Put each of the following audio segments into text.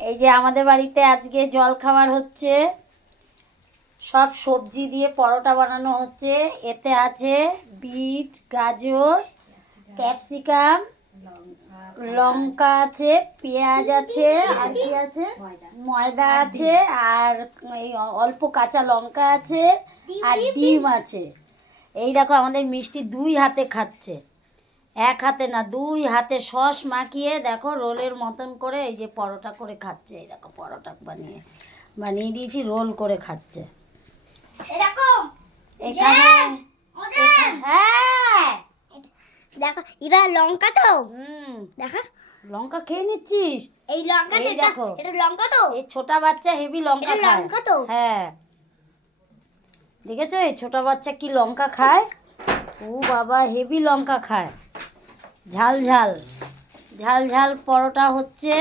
এই যে আমাদের বাড়িতে আজকে জল খাবার হচ্ছে, সব সবজি দিয়ে পরোটা বানানো হচ্ছে। এতে আছে বিট, গাজর, ক্যাপসিকাম, লঙ্কা আছে, পেঁয়াজ আছে, আর কি আছে, ময়দা আছে, আর এই অল্প কাঁচা লঙ্কা আছে, আর ডিম আছে। এই দেখো আমাদের মিষ্টি দুই হাতে খাচ্ছে, এক হাতে না দুই হাতে সস মাখিয়ে দেখো রোলের মতন করে এই যে পরোটা করে খাচ্ছে। এই দেখো পরোটা বানিয়ে দিয়েছি, রোল করে খাচ্ছে। এখানে হ্যাঁ দেখো এটা লঙ্কা তো। দেখো লঙ্কা খেয়ে নিচ্ছিস? এই লঙ্কা এই দেখো এটা লঙ্কা তো। এই ছোটা বাচ্চা হেভি লঙ্কা এটা খায়। লঙ্কা তো। হ্যাঁ দেখেছো এই ছোটা বাচ্চা কি লঙ্কা খায়? ও বাবা হেভি লঙ্কা খায়। ঝাল ঝাল ঝাল ঝাল পরোটা হচ্ছে।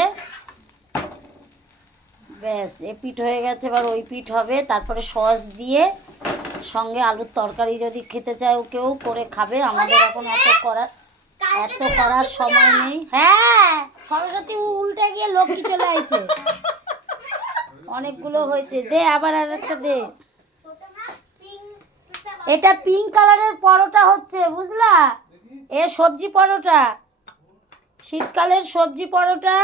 ব্যাস এ পিঠ হয়ে গেছে, এবার ওই পিঠ হবে। তারপরে সস দিয়ে সঙ্গে আলুর তরকারি যদি খেতে চাও কেউ করে খাবে। আমাদের এখন এত করার সময় নেই। হ্যাঁ সরস্বতী উল্টে গিয়ে লক্ষ্মী চলে আইছে। অনেকগুলো হয়েছে, দে আবার আর একটা দে। এটা পিঙ্ক কালারের পরোটা হচ্ছে, বুঝলা? এ সবজি পরোটা, শীতকালের সবজি পরোটা।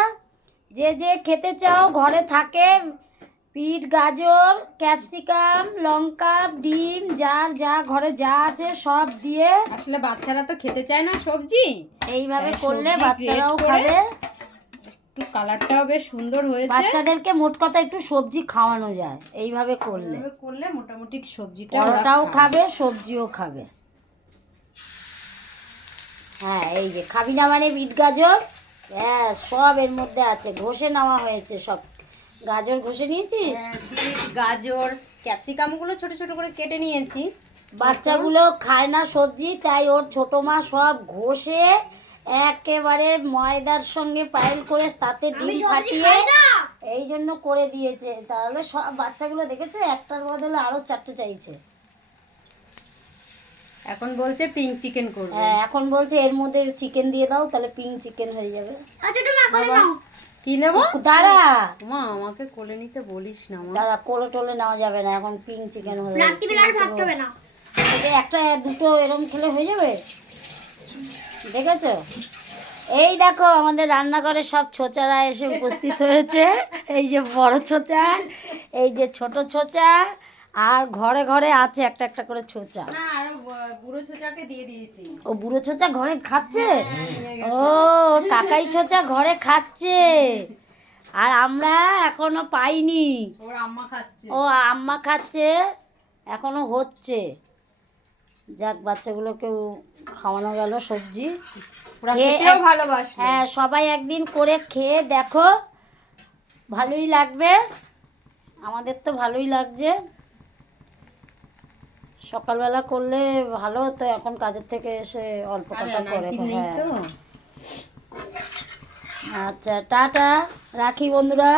যে যে খেতে চাও ঘরে থাকে, বিট, গাজর, ক্যাপসিকাম, লঙ্কা, ডিম, যার যা ঘরে যা আছে সব দিয়ে। আসলে বাচ্চারা তো খেতে চায় না সবজি, এইভাবে করলে বাচ্চারাও খাবে। একটু কালারটাও বেশ সুন্দর হয়েছে। বাচ্চাদেরকে মোট কথা একটু সবজি খাওয়ানো যায় এইভাবে করলে। মোটামুটি সবজিটা পরোটাও খাবে, সবজিও খাবে। হ্যাঁ এই যে খাবি না মানে বিট গাজর, হ্যাঁ সব এর মধ্যে আছে, ঘষে নেওয়া হয়েছে সব। গাজর ঘষে নিয়েছিস? বিট, গাজর, ক্যাপসিকামগুলো ছোট ছোট করে কেটে নিয়েছি। বাচ্চাগুলো খায় না সবজি, তাই ওর ছোট মা সব ঘষে একেবারে ময়দার সঙ্গে পায়েল করে তাতে ডিম ফাটিয়ে এই জন্য করে দিয়েছে। তাহলে সব বাচ্চাগুলো দেখেছো একটার বদলে আরো চারটে চাইছে। এখন বলছে পিঙ্ক চিকেন করবে। হ্যাঁ এখন বলছে এর মধ্যে চিকেন দিয়ে দাও, তাহলে পিঙ্ক চিকেন হয়ে যাবে। বাবা কি নেবো? দাঁড়া মা আমাকে কোলে নিতে বলিস না মা। দাঁড়া, কোলে টোলে নেওয়া যাবে না, এখন পিঙ্ক চিকেন হয়ে যাবে। রাত্রিবেলা আর ভাত খাবে না। একটা দুটো এরম খেলে হয়ে যাবে। দেখেছো? এই দেখো আমাদের রান্নাঘরে সব ছোচারা এসে উপস্থিত হয়েছে। এই যে বড় ছোচা, এই যে ছোট ছোচা, আর ঘরে ঘরে আছে একটা একটা করে ছোচা। না আর বুড়ো ছোচাকে দিয়ে দিয়েছি। ও বুড়ো ছোচা ঘরে খাচ্ছে? ও কাকাই ছোচা ঘরে খাচ্ছে, আর আমরা এখনো পাইনি। ওর আম্মা খাচ্ছে। ও আম্মা খাচ্ছে, এখনো হচ্ছে। যাক বাচ্চাগুলোকেও খাওয়ানো গেল সবজি। খেতেও ভালোবাসে। হ্যাঁ সবাই একদিন করে খেয়ে দেখো, ভালোই লাগবে। আমাদের তো ভালোই লাগছে। সকালবেলা করলে ভালো হতো, এখন কাজের থেকে এসে অল্প কটা করে। হ্যাঁ আচ্ছা টাটা, রাখি বন্ধুরা।